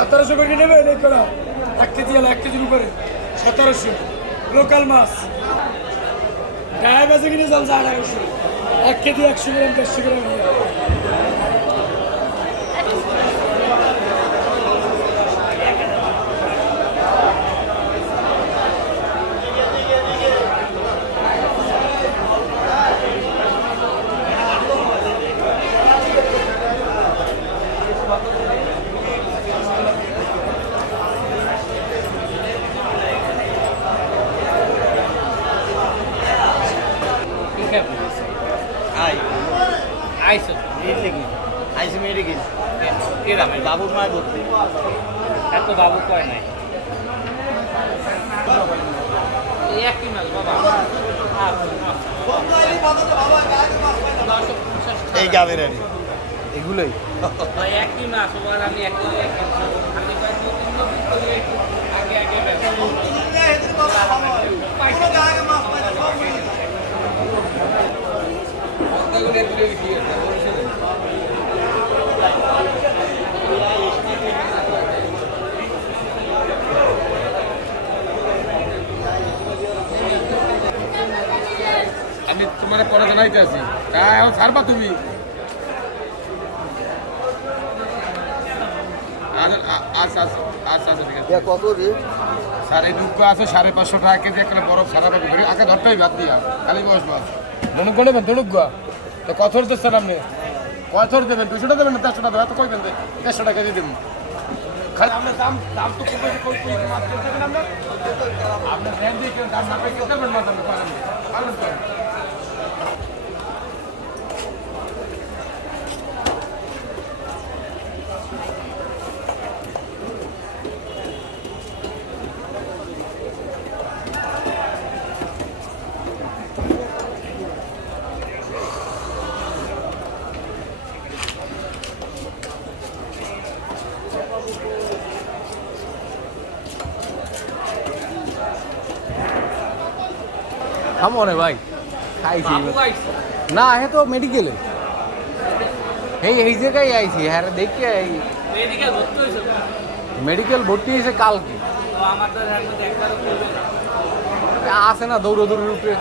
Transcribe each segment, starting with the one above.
1700 করে নেবে করা 1 কেজি হলো 1 কেজির উপরে 1700 লোকাল মাছ গায়ে বেজে কিনে চল 1800 1 কেজি 100 গ্রাম 150 গ্রাম আইসো কি আইসো মেরে গেছি কে রামে বাবুর মায় বলতে এত বাবু কয় নাই এই একই মাল বাবা এই গাবের এগুলোই একই মাছ ওবার আমি একই আমি আগে আগে আমি তোমার পরে জানাইতে আছি এখন ছাড়বা তুমি আচ্ছা আচ্ছা আচ্ছা আচ্ছা ঠিক আছে কত রে স্যার এই দুঃখ আছে 550 টাকা কেজি একটা বরফ সারা পাবে ঘুরে আগে ধরতেই বাদ দিয়া খালি বস বাস মনে করবেন দৌড়ুক গা তো কত দিচ্ছেন আপনি কত দেবেন 200 টাকা দেবেন না 400 টাকা তো কইবেন 150 টাকা দিয়ে দেবেন খালি আপনার দাম দাম তো খুব বেশি কই মাছ দেবেন আপনার ভ্যান দিয়ে দাম না পেয়ে দেবেন মাছ আপনি পারেন পারেন থামো রে ভাই খাইছি না হে তো মেডিকেলে এই জায়গায় আইছি হ্যাঁ দেখি মেডিকেল ভর্তি হয়েছে কালকে আসে না দৌড়োদৌড়ির উপরে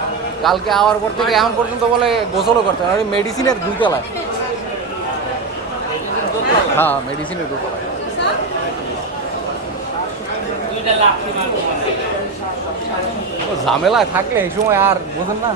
কালকে আওয়ার পর থেকে এখন পর্যন্ত বলে গোসলও করতে হবে মেডিসিনের 2 তলায় হ্যাঁ মেডিসিনের 2 তলায় ঝামেলায় থাকলে এই সময় আর বোঝেন না